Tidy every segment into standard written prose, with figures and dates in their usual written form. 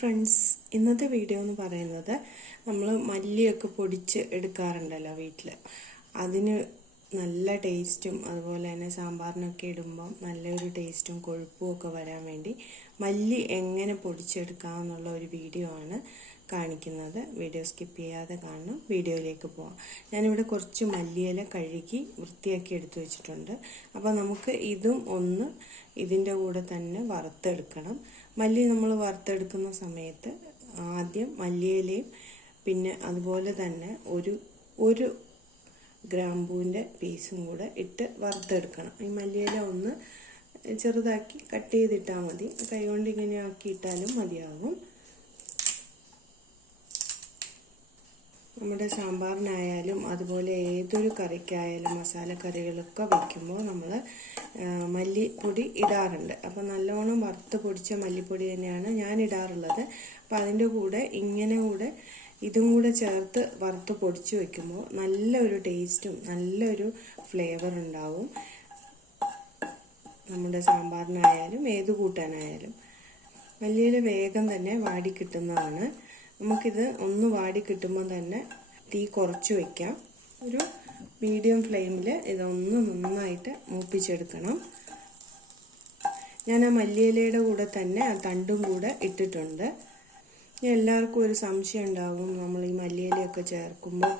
Friends, ഇന്നത്തെ video എന്ന് പറയുന്നത് നമ്മൾ മല്ലിയൊക്കെ പൊടിച്ച് എടുക്കാറുണ്ടല്ലോ വീട്ടിൽ. അതിന് നല്ല ടേസ്റ്റും അതുപോലെ തന്നെ സാമ്പാറിനൊക്കെ ഇടുമ്പോൾ നല്ലൊരു ടേസ്റ്റും കൊഴുപ്പും ഒക്കെ വരാൻ വേണ്ടി മല്ലി എങ്ങനെ പൊടിച്ചെടുക്കാമെന്നുള്ള ഒരു വീഡിയോ ആണ് കാണിക്കുന്നത്. വീഡിയോ സ്കിപ്പ് ചെയ്യാതെ കാണണം. വീഡിയോയിലേക്ക് പോവാം. ഞാനിവിടെ കുറച്ച് മല്ലിയില കഴുകി വൃത്തിയാക്കി എടുത്തു വെച്ചിട്ടുണ്ട്. അപ്പോൾ നമുക്ക് ഇതും ഒന്ന് ഇതിൻ്റെ കൂടെ തന്നെ വറുത്തെടുക്കണം. മല്ലി നമ്മൾ വറുത്തെടുക്കുന്ന സമയത്ത് ആദ്യം മല്ലിയിലയും പിന്നെ അതുപോലെ തന്നെ ഒരു ഗ്രാമ്പൂവിൻ്റെ പീസും കൂടെ ഇട്ട് വറുത്തെടുക്കണം. ഈ മല്ലിയില ഒന്ന് ചെറുതാക്കി കട്ട് ചെയ്തിട്ടാൽ മതി. കൈകൊണ്ട് ഇങ്ങനെ ആക്കിയിട്ടാലും മതിയാകും. നമ്മുടെ സാമ്പാറിനായാലും അതുപോലെ ഏതൊരു കറിക്കായാലും മസാലക്കറികളൊക്കെ വയ്ക്കുമ്പോൾ നമ്മൾ മല്ലിപ്പൊടി ഇടാറുണ്ട്. അപ്പോൾ നല്ലോണം വറുത്ത് പൊടിച്ച മല്ലിപ്പൊടി തന്നെയാണ് ഞാൻ ഇടാറുള്ളത്. അപ്പോൾ അതിൻ്റെ കൂടെ ഇതും കൂടെ ചേർത്ത് വറുത്ത് പൊടിച്ച് വയ്ക്കുമ്പോൾ നല്ലൊരു ടേസ്റ്റും നല്ലൊരു ഫ്ലേവർ ഉണ്ടാവും. നമ്മുടെ സാമ്പാറിനായാലും ഏത് കൂട്ടാനായാലും മല്ലിയില വേഗം തന്നെ വാടി കിട്ടുന്നതാണ്. നമുക്കിത് ഒന്ന് വാടി കിട്ടുമ്പോൾ തന്നെ തീ കുറച്ച് വയ്ക്കാം. ഒരു മീഡിയം ഫ്ലെയിമിൽ ഇതൊന്ന് നന്നായിട്ട് മൂപ്പിച്ചെടുക്കണം. ഞാൻ ആ മല്ലിയിലയുടെ കൂടെ തന്നെ ആ തണ്ടും കൂടെ ഇട്ടിട്ടുണ്ട്. എല്ലാവർക്കും ഒരു സംശയം ഉണ്ടാകും, നമ്മൾ ഈ മല്ലിയിലയൊക്കെ ചേർക്കുമ്പോൾ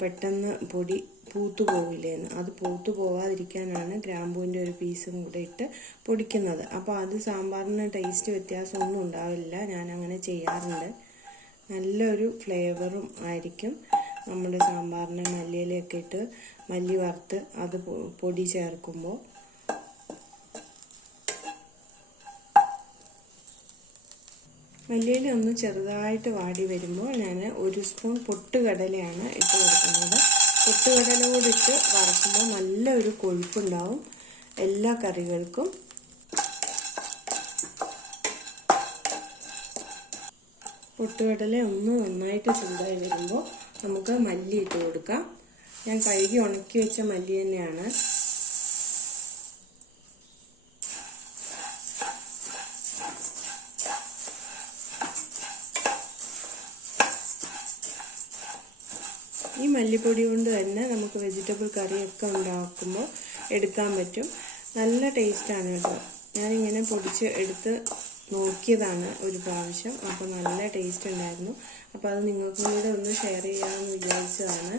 പെട്ടെന്ന് പൊടി പൂത്തു പോവില്ലേന്ന്. അത് പൂത്തു പോവാതിരിക്കാനാണ് ഗ്രാമ്പൂവിൻ്റെ ഒരു പീസും കൂടെ ഇട്ട് പൊടിക്കുന്നത്. അപ്പോൾ അത് സാമ്പാറിന് ടേസ്റ്റ് വ്യത്യാസമൊന്നും ഉണ്ടാവില്ല. ഞാൻ അങ്ങനെ ചെയ്യാറുണ്ട്. നല്ലൊരു ഫ്ലേവറും ആയിരിക്കും. നമ്മുടെ സാമ്പാറിന് മല്ലിയിലയൊക്കെ ഇട്ട് മല്ലി വറുത്ത് അത് പൊടി ചേർക്കുമ്പോൾ. മല്ലിയില ഒന്ന് ചെറുതായിട്ട് വാടി വരുമ്പോൾ ഞാൻ 1 സ്പൂൺ പൊട്ടുകടലയാണ് ഇട്ട് കൊടുക്കുന്നത്. പൊട്ടുകടല കൂടി ഇട്ട് വറക്കുമ്പോൾ നല്ലൊരു കൊഴുപ്പുണ്ടാവും എല്ലാ കറികൾക്കും. പൊട്ടുകടല ഒന്ന് നന്നായിട്ട് ചൂടായി വരുമ്പോൾ നമുക്ക് മല്ലി ഇട്ട് കൊടുക്കാം. ഞാൻ കഴുകി ഉണക്കി വെച്ച മല്ലി തന്നെയാണ്. ഈ മല്ലിപ്പൊടി കൊണ്ട് തന്നെ നമുക്ക് വെജിറ്റബിൾ കറിയൊക്കെ ഉണ്ടാക്കുമ്പോൾ എടുക്കാൻ പറ്റും. നല്ല ടേസ്റ്റാണ് കേട്ടോ. ഞാനിങ്ങനെ പൊടിച്ച് എടുത്ത് നോക്കിയതാണ് ഒരു പ്രാവശ്യം. അപ്പോൾ നല്ല ടേസ്റ്റ് ഉണ്ടായിരുന്നു. അപ്പോൾ അത് നിങ്ങൾക്കും കൂടെ ഒന്ന് ഷെയർ ചെയ്യാമെന്ന് വിചാരിച്ചതാണ്.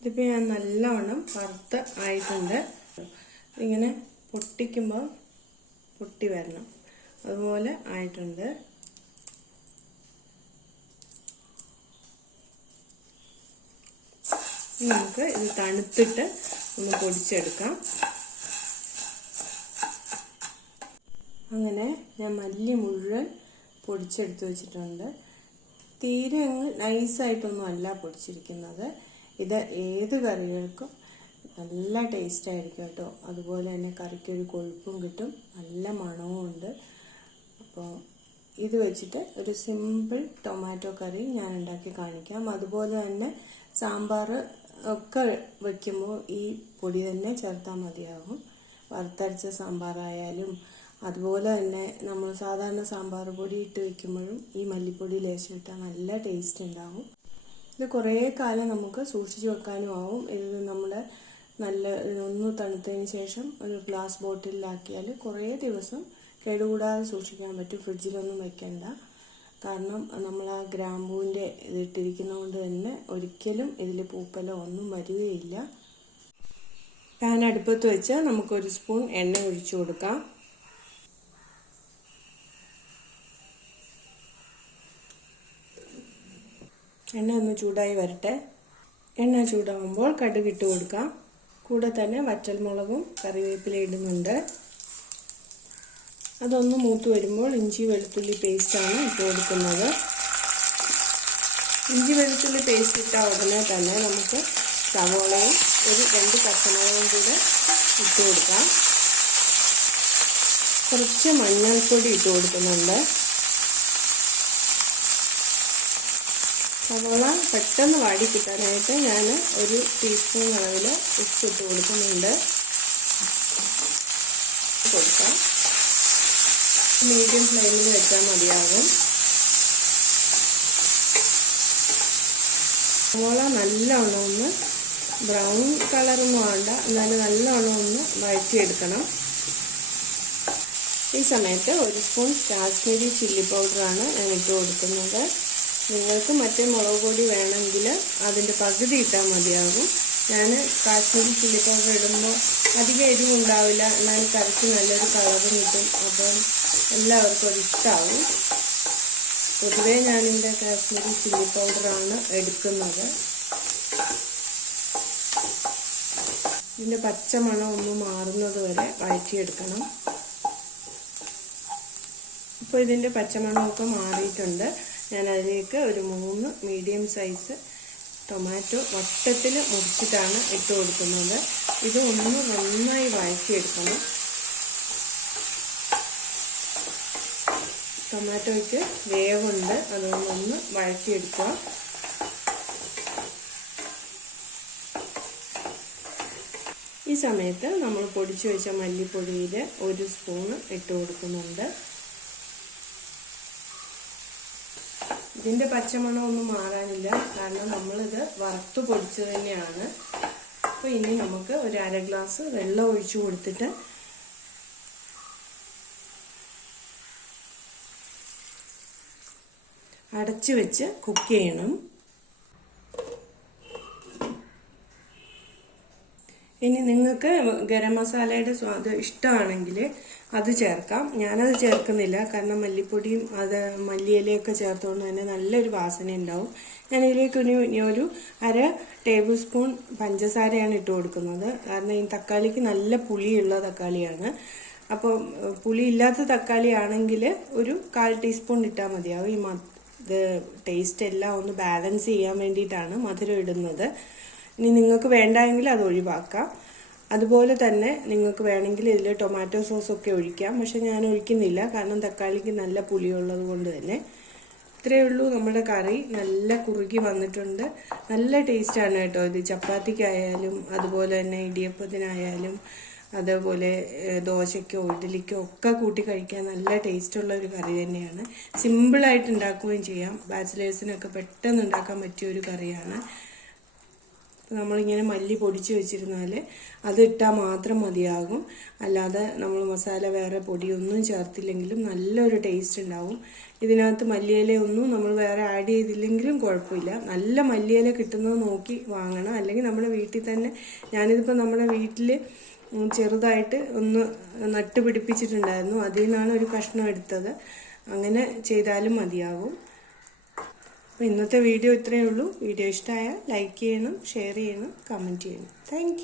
ഇതിപ്പോൾ ഞാൻ നല്ലവണ്ണം വറുത്ത് ആയിട്ടുണ്ട്. ഇങ്ങനെ പൊട്ടിക്കുമ്പോൾ പൊട്ടി വരണം, അതുപോലെ ആയിട്ടുണ്ട്. നമുക്ക് ഇത് തണുത്തിട്ട് ഒന്ന് പൊടിച്ചെടുക്കാം. അങ്ങനെ ഞാൻ മല്ലി മുഴുവൻ പൊടിച്ചെടുത്ത് വെച്ചിട്ടുണ്ട്. തീരെ അങ്ങ് നൈസായിട്ടൊന്നും അല്ല പൊടിച്ചിരിക്കുന്നത്. ഇത് ഏത് കറികൾക്കും നല്ല ടേസ്റ്റ് ആയിരിക്കും കേട്ടോ. അതുപോലെ തന്നെ കറിക്കൊരു കൊഴുപ്പും കിട്ടും, നല്ല മണവും ഉണ്ട്. അപ്പോൾ ഇത് വെച്ചിട്ട് ഒരു സിമ്പിൾ ടൊമാറ്റോ കറി ഞാൻ ഉണ്ടാക്കി കാണിക്കാം. അതുപോലെ തന്നെ സാമ്പാർ ഒക്കെ വയ്ക്കുമ്പോൾ ഈ പൊടി തന്നെ ചേർത്താൽ മതിയാകും. വറുത്തരച്ച സാമ്പാറായാലും അതുപോലെ തന്നെ നമ്മൾ സാധാരണ സാമ്പാർ പൊടി ഇട്ട് വയ്ക്കുമ്പോഴും ഈ മല്ലിപ്പൊടി ലേശം ഇട്ടാൽ നല്ല ടേസ്റ്റ് ഉണ്ടാകും. ഇത് കുറേ കാലം നമുക്ക് സൂക്ഷിച്ച് വെക്കാനും ആവും. ഇത് നമ്മൾ ഒന്ന് തണുത്തതിന് ശേഷം ഒരു ഗ്ലാസ് ബോട്ടിലാക്കിയാൽ കുറേ ദിവസം കേടുകൂടാതെ സൂക്ഷിക്കാൻ പറ്റും. ഫ്രിഡ്ജിലൊന്നും വയ്ക്കണ്ട. കാരണം നമ്മൾ ആ ഗ്രാമ്പൂവിൻ്റെ ഇതിട്ടിരിക്കുന്നത് കൊണ്ട് തന്നെ ഒരിക്കലും ഇതിൽ പൂപ്പലോ ഒന്നും വരികയില്ല. പാൻ അടുപ്പത്ത് വെച്ച് നമുക്ക് 1 സ്പൂൺ എണ്ണ ഒഴിച്ചു കൊടുക്കാം. എണ്ണ ഒന്ന് ചൂടായി വരട്ടെ. എണ്ണ ചൂടാകുമ്പോൾ കടുക് ഇട്ട് കൊടുക്കാം. കൂടെ തന്നെ വറ്റൽമുളകും കറിവേപ്പില ഇടുന്നുണ്ട്. അതൊന്ന് മൂത്ത് വരുമ്പോൾ ഇഞ്ചി വെളുത്തുള്ളി പേസ്റ്റാണ് ഇട്ട് കൊടുക്കുന്നത്. ഇഞ്ചി വെളുത്തുള്ളി പേസ്റ്റ് ഇട്ട ഉടനെ തന്നെ നമുക്ക് സവോളയും 2 പച്ചമുളകും കൂടെ ഇട്ട് കൊടുക്കാം. കുറച്ച് മഞ്ഞൾപ്പൊടി ഇട്ട് കൊടുക്കുന്നുണ്ട്. സവോള പെട്ടെന്ന് വാടി കിട്ടാനായിട്ട് ഞാൻ 1 ടീസ്പൂൺ അളവിൽ ഉപ്പിട്ട് കൊടുക്കുന്നുണ്ട്. കൊടുക്കാം. മീഡിയം ഫ്ലെയിമിൽ വെച്ചാൽ മതിയാകും. സവോള നല്ലവണ്ണം ഒന്ന് ബ്രൗൺ കളറൊന്നും വേണ്ട, എന്നാലും നല്ലവണ്ണം ഒന്ന് വഴറ്റിയെടുക്കണം. ഈ സമയത്ത് 1 സ്പൂൺ കാശ്മീരി ചില്ലി പൗഡറാണ് ഞാൻ ഇട്ട് കൊടുക്കുന്നത്. നിങ്ങൾക്ക് മറ്റേ മുളക് പൊടി വേണമെങ്കിൽ അതിൻ്റെ പകുതി ഇട്ടാൽ മതിയാകും. ഞാൻ കാശ്മീരി ചില്ലി പൗഡർ ഇടുമ്പോൾ അധികം എരിവുണ്ടാവില്ല, എന്നാലും കറിക്ക് നല്ലൊരു കളറും കിട്ടും. അപ്പം എല്ലാവർക്കും അത് ഇഷ്ടമാവും. പൊതുവേ ഞാനിവിടെ കാശ്മീരി ചില്ലി പൗഡറാണ് എടുക്കുന്നത്. ഇതിൻ്റെ പച്ചമണം ഒന്ന് മാറുന്നത് വരെ വഴറ്റിയെടുക്കണം. ഇപ്പോൾ ഇതിൻ്റെ പച്ചമണമൊക്കെ മാറിയിട്ടുണ്ട്. ഞാൻ അതിലേക്ക് ഒരു 3 മീഡിയം സൈസ് ടൊമാറ്റോ വട്ടത്തിൽ മുറിച്ചിട്ടാണ് ഇട്ട് കൊടുക്കുന്നത്. ഇത് ഒന്ന് നന്നായി വഴറ്റിയെടുക്കണം. ടൊമാറ്റോയ്ക്ക് വേവുണ്ട്, അതുകൊണ്ടൊന്ന് വഴറ്റിയെടുക്കുക. ഈ സമയത്ത് നമ്മൾ പൊടിച്ചു വെച്ച മല്ലിപ്പൊടിയിൽ 1 സ്പൂണ് ഇട്ട് കൊടുക്കുന്നുണ്ട്. ഇതിൻ്റെ പച്ചമണമൊന്നും മാറാനില്ല, കാരണം നമ്മളിത് വറുത്ത് പൊടിച്ച് തന്നെയാണ്. അപ്പോൾ ഇനി നമുക്ക് ഒരു 1/2 ഗ്ലാസ് വെള്ളം ഒഴിച്ചു കൊടുത്തിട്ട് അടച്ചു വെച്ച് കുക്ക് ചെയ്യണം. ഇനി നിങ്ങൾക്ക് ഗരം മസാലയുടെ സ്വാദ് ഇഷ്ടമാണെങ്കിൽ അത് ചേർക്കാം. ഞാനത് ചേർക്കുന്നില്ല, കാരണം മല്ലിപ്പൊടിയും മല്ലിയിലയൊക്കെ ചേർത്തുകൊണ്ട് തന്നെ നല്ലൊരു വാസന ഉണ്ടാവും. ഞാനിതിലേക്ക് ഒരു 1/2 ടേബിൾ സ്പൂൺ പഞ്ചസാരയാണ് ഇട്ട് കൊടുക്കുന്നത്. കാരണം ഈ തക്കാളിക്ക് നല്ല പുളിയുള്ള തക്കാളിയാണ്. അപ്പോൾ പുളി ഇല്ലാത്ത തക്കാളി ആണെങ്കിൽ ഒരു 1/4 ടീസ്പൂൺ ഇട്ടാൽ മതിയാവും. ഇത് ടേസ്റ്റ് എല്ലാം ഒന്ന് ബാലൻസ് ചെയ്യാൻ വേണ്ടിയിട്ടാണ് മധുരം ഇടുന്നത്. ഇനി നിങ്ങൾക്ക് വേണ്ടെങ്കിൽ അത് ഒഴിവാക്കാം. അതുപോലെ തന്നെ നിങ്ങൾക്ക് വേണമെങ്കിൽ ഇതിൽ ടൊമാറ്റോ സോസൊക്കെ ഒഴിക്കാം, പക്ഷെ ഞാൻ ഒഴിക്കുന്നില്ല, കാരണം തക്കാളിക്ക് നല്ല പുളിയുള്ളത് കൊണ്ട് തന്നെ. ഇത്രയേ ഉള്ളൂ, നമ്മുടെ കറി നല്ല കുറുകി വന്നിട്ടുണ്ട്. നല്ല ടേസ്റ്റാണ് കേട്ടോ ഇത്. ചപ്പാത്തിക്കായാലും അതുപോലെ തന്നെ ഇടിയപ്പത്തിനായാലും അതേപോലെ ദോശയ്ക്കോ ഇഡ്ഡലിക്കോ ഒക്കെ കൂട്ടി കഴിക്കാൻ നല്ല ടേസ്റ്റുള്ള ഒരു കറി തന്നെയാണ്. സിമ്പിളായിട്ട് ഉണ്ടാക്കുകയും ചെയ്യാം. ബാച്ചിലേഴ്സിനൊക്കെ പെട്ടെന്ന് ഉണ്ടാക്കാൻ പറ്റിയ ഒരു കറിയാണ്. നമ്മളിങ്ങനെ മല്ലി പൊടിച്ച് വെച്ചിരുന്നാൽ അത് ഇട്ടാൽ മാത്രം മതിയാകും. അല്ലാതെ നമ്മൾ മസാല വേറെ പൊടിയൊന്നും ചേർത്തില്ലെങ്കിലും നല്ലൊരു ടേസ്റ്റ് ഉണ്ടാവും. ഇതിനകത്ത് മല്ലിയിലയൊന്നും നമ്മൾ വേറെ ആഡ് ചെയ്തില്ലെങ്കിലും കുഴപ്പമില്ല. നല്ല മല്ലിയില കിട്ടുന്നത് നോക്കി വാങ്ങണം, അല്ലെങ്കിൽ നമ്മുടെ വീട്ടിൽ തന്നെ. ഞാനിതിപ്പോൾ നമ്മുടെ വീട്ടിൽ ചെറുതായിട്ട് ഒന്ന് നട്ടുപിടിപ്പിച്ചിട്ടുണ്ടായിരുന്നു, അതിൽ നിന്നാണ് ഒരു കഷ്ണം എടുത്തത്. അങ്ങനെ ചെയ്താലും മതിയാകും. അപ്പോൾ ഇന്നത്തെ വീഡിയോ ഇത്രയേ ഉള്ളൂ. വീഡിയോ ഇഷ്ടമായാൽ ലൈക്ക് ചെയ്യണം, ഷെയർ ചെയ്യണം, കമൻറ്റ് ചെയ്യണം. താങ്ക്